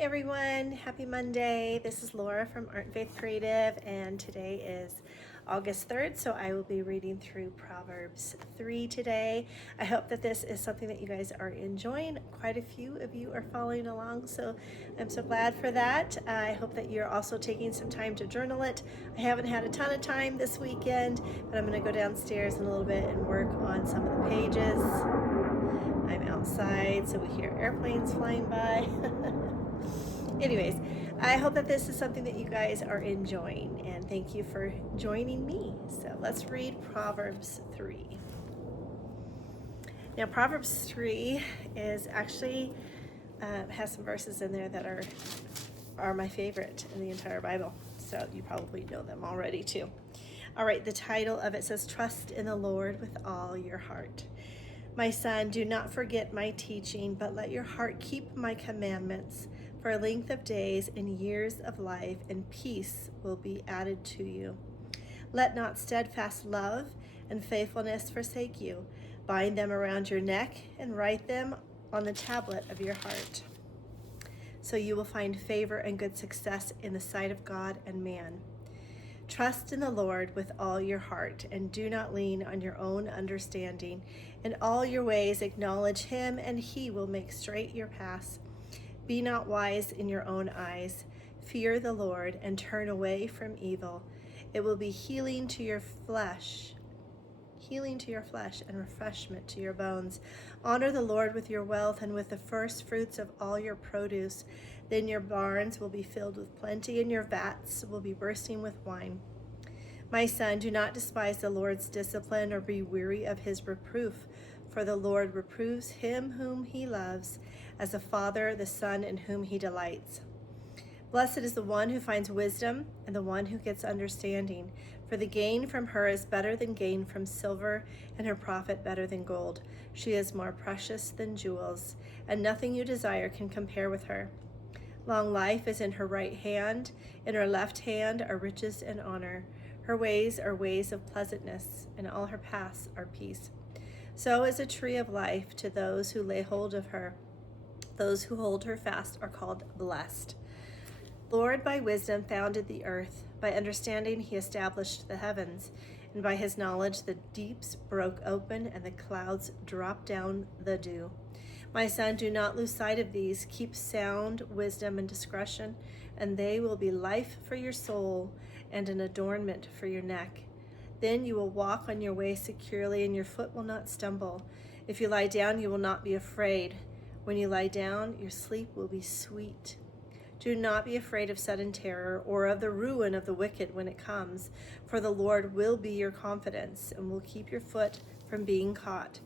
everyone, happy Monday. This is Laura from Art and Faith Creative, and today is August 3rd, so I will be reading through Proverbs 3 today. I hope that this is something that you guys are enjoying. Quite a few of you are following along, so I'm so glad for that. I hope that you're also taking some time to journal it. I haven't had a ton of time this weekend, but I'm going to go downstairs in a little bit and work on some of the pages. I'm outside, so we hear airplanes flying by. Anyways, I hope that this is something that you guys are enjoying, and thank you for joining me. So let's read Proverbs 3. Now, Proverbs 3 is actually has some verses in there that are my favorite in the entire Bible. So you probably know them already too. All right, the title of it says, "Trust in the Lord with all your heart. My son, do not forget my teaching, but let your heart keep my commandments. For a length of days and years of life and peace will be added to you. Let not steadfast love and faithfulness forsake you. Bind them around your neck and write them on the tablet of your heart. So you will find favor and good success in the sight of God and man. Trust in the Lord with all your heart, and do not lean on your own understanding. In all your ways acknowledge him, and he will make straight your paths. Be not wise in your own eyes. Fear the Lord and turn away from evil. It will be healing to your flesh and refreshment to your bones. Honor the Lord with your wealth and with the first fruits of all your produce. Then your barns will be filled with plenty, and your vats will be bursting with wine. My son, do not despise the Lord's discipline or be weary of his reproof, for the Lord reproves him whom he loves, as a father the son in whom he delights. Blessed is the one who finds wisdom and the one who gets understanding, for the gain from her is better than gain from silver, and her profit better than gold. She is more precious than jewels, and nothing you desire can compare with her. Long life is in her right hand, in her left hand are riches and honor. Her ways are ways of pleasantness, and all her paths are peace. So is a tree of life to those who lay hold of her. Those who hold her fast are called blessed. Lord, by wisdom founded the earth. By understanding he established the heavens. And by his knowledge the deeps broke open, and the clouds dropped down the dew. My son, do not lose sight of these. Keep sound wisdom and discretion, and they will be life for your soul and an adornment for your neck. Then you will walk on your way securely, and your foot will not stumble. If you lie down, you will not be afraid. When you lie down, your sleep will be sweet. Do not be afraid of sudden terror or of the ruin of the wicked when it comes, for the Lord will be your confidence and will keep your foot from being caught.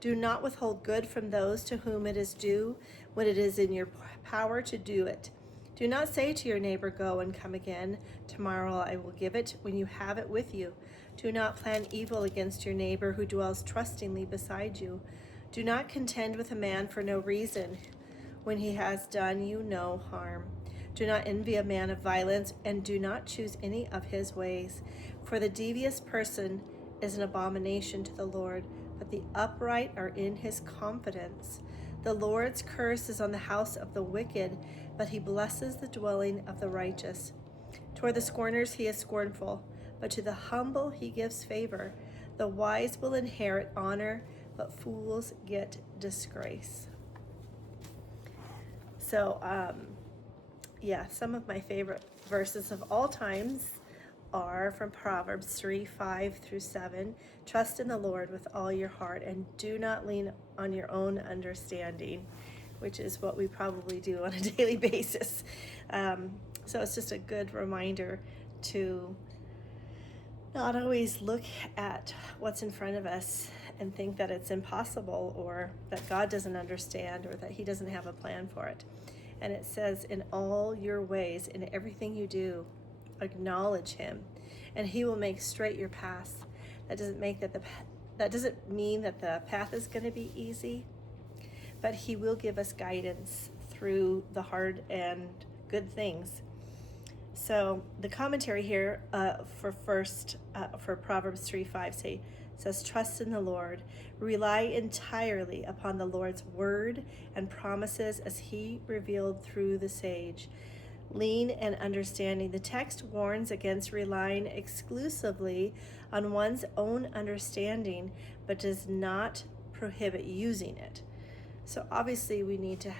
Do not withhold good from those to whom it is due when it is in your power to do it. Do not say to your neighbor, "Go and come again. Tomorrow I will give it," when you have it with you. Do not plan evil against your neighbor who dwells trustingly beside you. Do not contend with a man for no reason when he has done you no harm. Do not envy a man of violence, and do not choose any of his ways. For the devious person is an abomination to the Lord, but the upright are in his confidence. The Lord's curse is on the house of the wicked, but he blesses the dwelling of the righteous. Toward the scorners he is scornful, but to the humble he gives favor. The wise will inherit honor, but fools get disgrace. So, some of my favorite verses of all times are from Proverbs 3, 5 through 7. Trust in the Lord with all your heart, and do not lean on your own understanding, which is what we probably do on a daily basis. So it's just a good reminder to not always look at what's in front of us and think that it's impossible, or that God doesn't understand, or that he doesn't have a plan for it. And it says, in all your ways, in everything you do, acknowledge him, and he will make straight your paths. That doesn't mean that the path is going to be easy, but he will give us guidance through the hard and good things. So the commentary here for Proverbs 3:5 It says, trust in the Lord. Rely entirely upon the Lord's word and promises as he revealed through the sage. Lean and understanding. The text warns against relying exclusively on one's own understanding, but does not prohibit using it. So obviously we need to,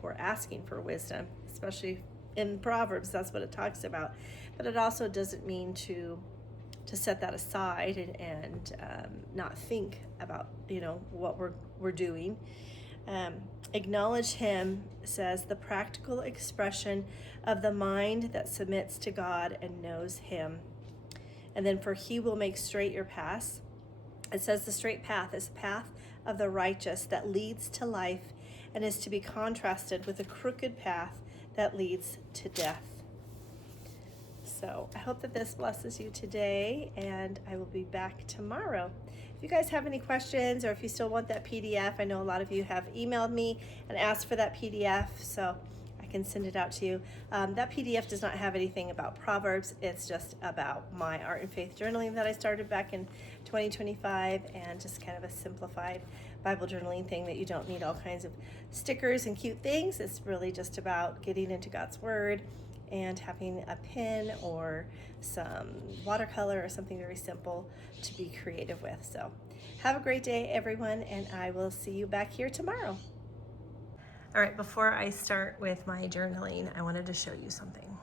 we're asking for wisdom, especially in Proverbs, that's what it talks about. But it also doesn't mean to set that aside and not think about, what we're doing. Acknowledge him, says, the practical expression of the mind that submits to God and knows him. And then, for he will make straight your paths. It says the straight path is the path of the righteous that leads to life and is to be contrasted with a crooked path that leads to death. So I hope that this blesses you today, and I will be back tomorrow. If you guys have any questions, or if you still want that PDF, I know a lot of you have emailed me and asked for that PDF, so I can send it out to you. That PDF does not have anything about Proverbs. It's just about my art and faith journaling that I started back in 2025, and just kind of a simplified Bible journaling thing that you don't need all kinds of stickers and cute things. It's really just about getting into God's Word and having a pen or some watercolor or something very simple to be creative with. So have a great day, everyone, and I will see you back here tomorrow. All right, before I start with my journaling, I wanted to show you something.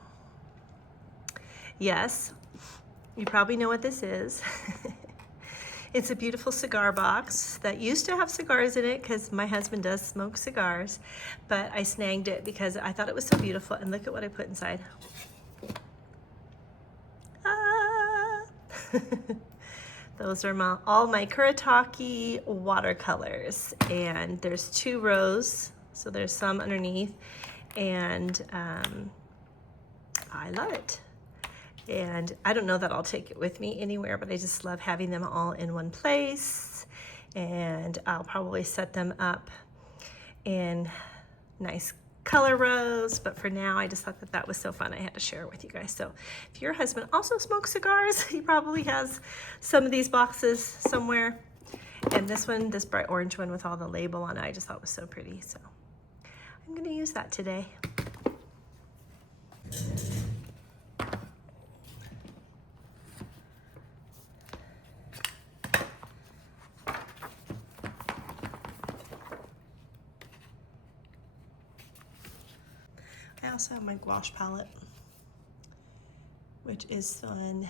Yes, you probably know what this is. It's a beautiful cigar box that used to have cigars in it because my husband does smoke cigars, but I snagged it because I thought it was so beautiful, and look at what I put inside. Ah! Those are all my Kuretake watercolors, and there's 2 rows, so there's some underneath, and I love it. And I don't know that I'll take it with me anywhere, but I just love having them all in one place. And I'll probably set them up in nice color rows. But for now, I just thought that that was so fun. I had to share it with you guys. So if your husband also smokes cigars, he probably has some of these boxes somewhere. And this one, this bright orange one with all the label on it, I just thought was so pretty. So I'm going to use that today. I also have my gouache palette, which is fun.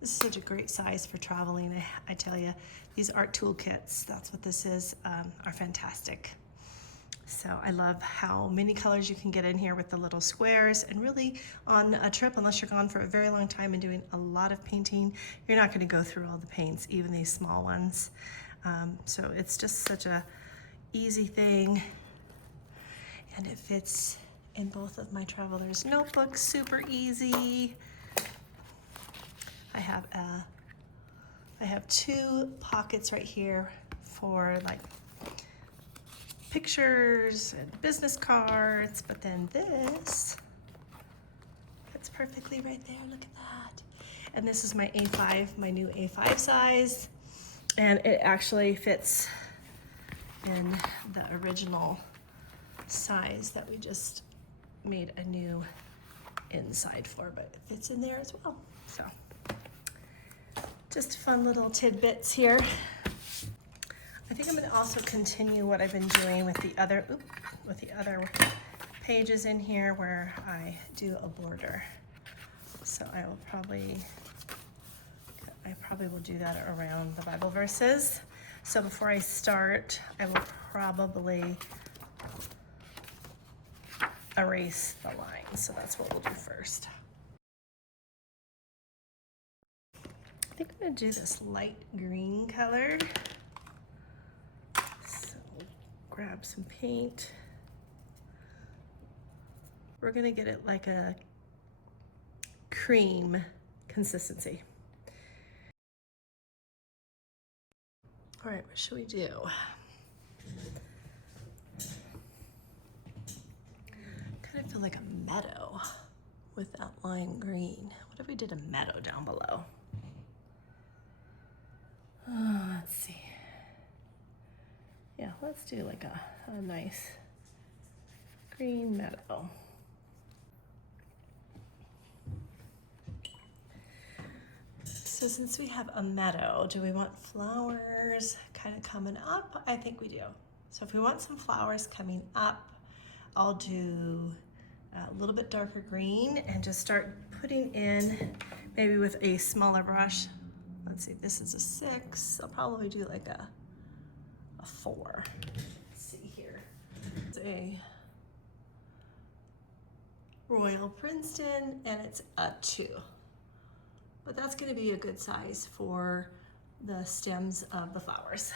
This is such a great size for traveling. I tell you, these art toolkits, that's what this is, are fantastic. So I love how many colors you can get in here with the little squares. And really on a trip, unless you're gone for a very long time and doing a lot of painting, you're not gonna go through all the paints, even these small ones. So it's just such a easy thing. And it fits in both of my traveler's notebooks, super easy. I have 2 pockets right here for like pictures and business cards, but then this fits perfectly right there. Look at that. And this is my A5, my new A5 size, and it actually fits in the original size that we just made a new inside for, but it fits in there as well. So just fun little tidbits here. I think I'm going to also continue what I've been doing with the other pages in here where I do a border. So I probably will do that around the Bible verses. So before I start, I will probably erase the lines. So that's what we'll do first. I think I'm going to do this light green color. So we'll grab some paint. We're going to get it like a cream consistency. All right, what should we do? Kind of feel like a meadow with that lime green. What if we did a meadow down below? Let's see. Yeah, let's do like a nice green meadow. So since we have a meadow, do we want flowers kind of coming up? I think we do. So if we want some flowers coming up, I'll do a little bit darker green and just start putting in, maybe with a smaller brush. Let's see, this is a 6. I'll probably do like a 4. Let's see here. It's a Royal Princeton and it's a 2. But that's going to be a good size for the stems of the flowers.